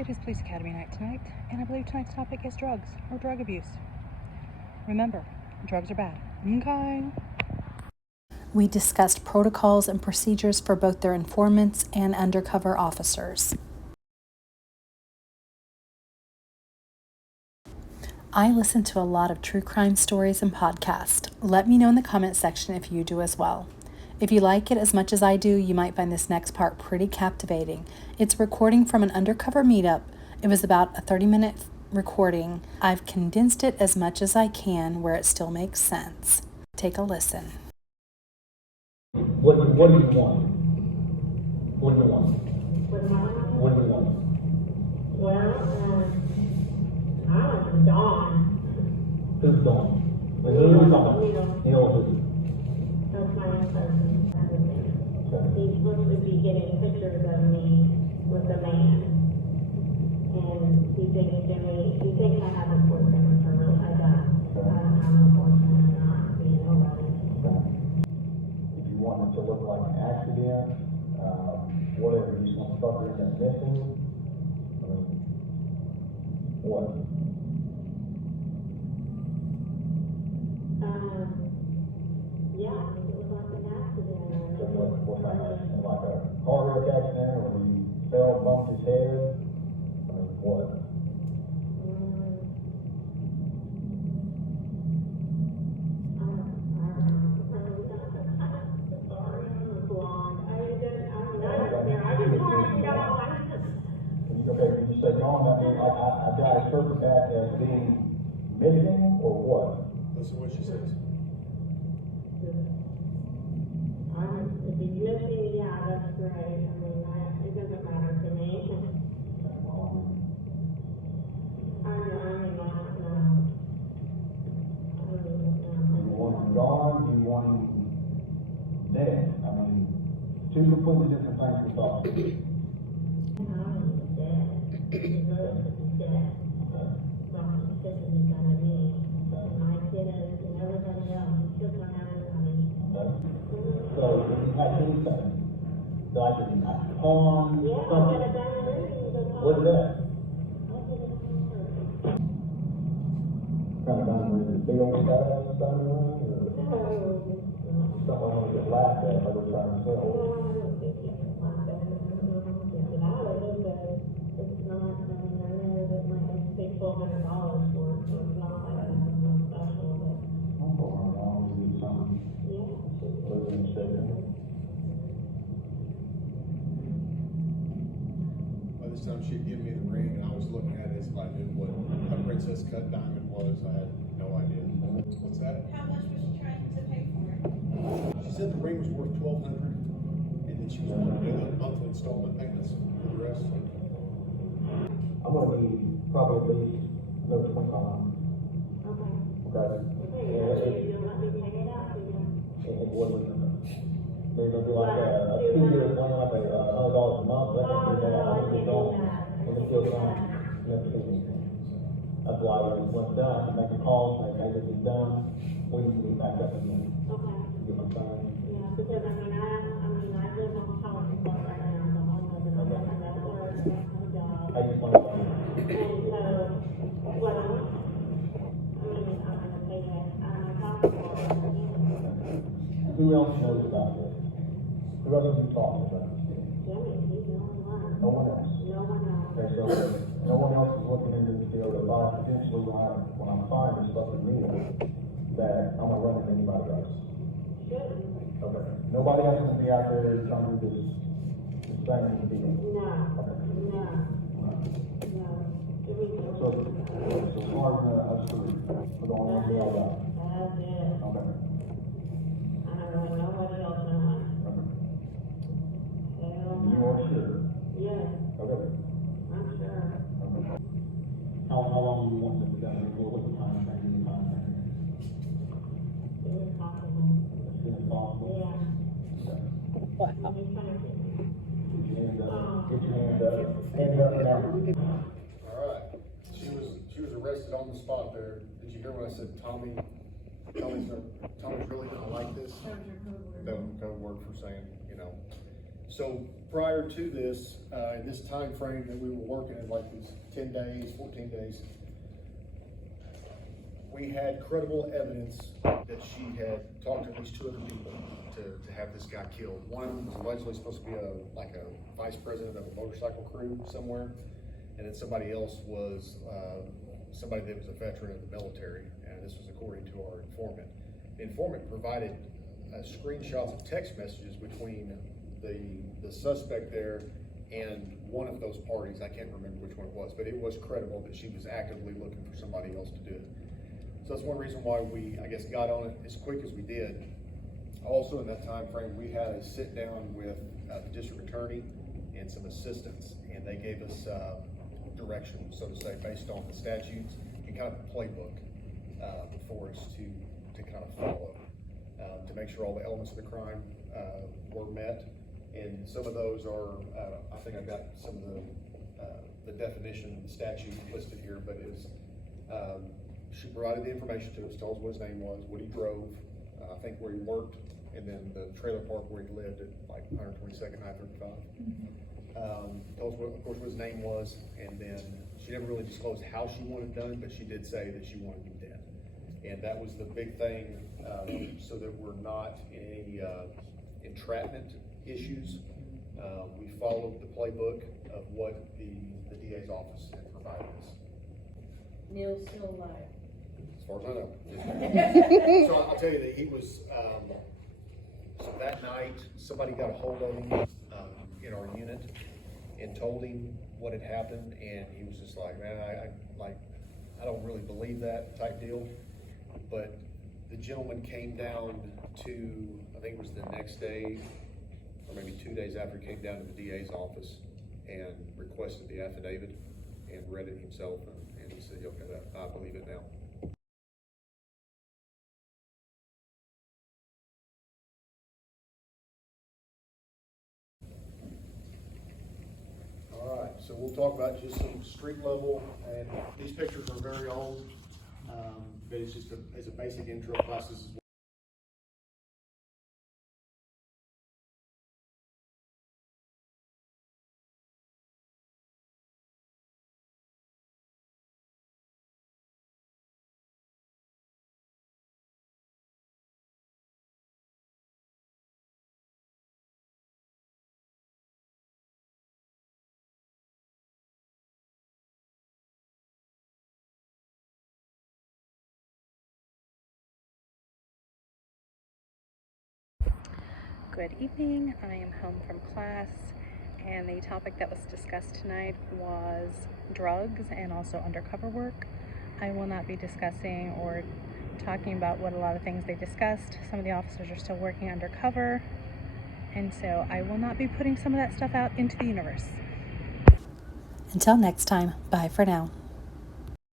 It is Police Academy night tonight, and I believe tonight's topic is drugs or drug abuse. Remember, drugs are bad. Okay. We discussed protocols and procedures for both their informants and undercover officers. I listen to a lot of true crime stories and podcasts. Let me know in the comment section if you do as well. If you like it as much as I do, you might find this next part pretty captivating. It's a recording from an undercover meetup. It was about a 30-minute recording. I've condensed it as much as I can where it still makes sense. Take a listen. What do you want? What do you want? What do you want? Well, I was Dawn. Who's Dawn? Who's Dawn? Neil who? That's my husband. He's supposed to be getting pictures of me with a man. And he thinks I have a boyfriend with her. I don't. I don't have no boyfriend. I'm not being nobody. If you want it to look like an accident, whatever, you just want to fuck her in missing, I mean, what? Yeah, it was like an accident. So what kind of accident? Like a car wreck accident, or you fell, bumped his head? I mean, what? Okay, when you say gone, I mean, I gotta interpret that as being missing, or what? Listen to what she says. If he's missing, yeah, that's great. I mean, it doesn't matter to me. You want him gone, you want him dead. I mean, two completely different things we're talking about. So, you had anything, like a pawn, something? What is that? Kind of done with the big old side on the side of the line, or someone wanted to laugh at, like we're trying to sell? By this time, she'd given me the ring, and I was looking at it as if I knew what a princess cut diamond was. I had no idea. What's that? How much was she trying to pay for it? She said the ring was worth $1,200, and then she was going to do the monthly installment payments for the rest. I'm gonna need probably at least another 25. Okay. And what is it? Maybe it'll be like a 2-year plan, like $100 a month. That's what you're gonna have to go on. When it feels on, next week. That's why once done, I can make a call, say, hey, this is done. We need to be back up again. Okay. You get my time? Yeah, because I live on college right now. I'm homeless, and I have no work, I have no job. I just want to. And so, what I'm gonna pay that. I'm talking about Who else knows about this? Who else have you talked about this? Jimmy, he's the only one. No one else. No one else. Okay, so no one else is looking into this deal that I potentially, when I'm finding this fucking meal, that I'm gonna run into anybody else. Shouldn't. Okay. Nobody else is gonna be out there trying to do this thing deal. No. Okay. No. No. So it's hard to absolutely put on one deal about. That's it. Okay. I don't want nobody else knowing. Okay. Hell You no. are sure? Yes, Okay. I'm sure. Okay. How long do you want this done? What's the time frame? Any time frame? It is possible. As soon as possible? Yeah. Okay. Let me try to. Get your hand up. Get your hand up. Hand up now. All right. She was arrested on the spot there. Did you hear when I said Tommy's really gonna like this? That was code word for saying, So prior to this, in this time frame that we were working in, like these 10 days, 14 days, we had credible evidence that she had talked to at least 2 other people to have this guy killed. One was allegedly supposed to be like a vice president of a motorcycle crew somewhere, and then somebody else was somebody that was a veteran of the military, and this was according to our informant. The informant provided screenshots of text messages between the suspect there and one of those parties. I can't remember which one it was, but it was credible that she was actively looking for somebody else to do it. So that's one reason why we, I guess, got on it as quick as we did. Also in that time frame, we had a sit down with the district attorney and some assistants, and they gave us direction, so to say, based on the statutes and kind of a playbook for us to kind of follow, to make sure all the elements of the crime were met. And some of those are, I think I've got some of the definition of the statute listed here, but it was, she provided the information to us, told us what his name was, what he drove, I think where he worked, and then the trailer park where he lived at like 122nd, I-35. Told us what, of course, what his name was, and then she never really disclosed how she wanted it done, but she did say that she wanted him dead. And that was the big thing, so that we're not in any entrapment issues. We followed the playbook of what the DA's office had provided us. Neil's still alive. As far as I know. So I'll tell you that he was, so that night, somebody got a hold of him in our unit and told him what had happened, and he was just like, man, I don't really believe that type deal. But the gentleman came down to, I think it was the next day, or maybe 2 days after, he came down to the DA's office and requested the affidavit and read it himself, and he said, okay, I believe it now. All right, so we'll talk about just some street level, and these pictures are very old, but it's just as a basic intro classes. Good evening. I am home from class, and the topic that was discussed tonight was drugs and also undercover work. I will not be discussing or talking about what a lot of things they discussed. Some of the officers are still working undercover, and so I will not be putting some of that stuff out into the universe. Until next time, bye for now.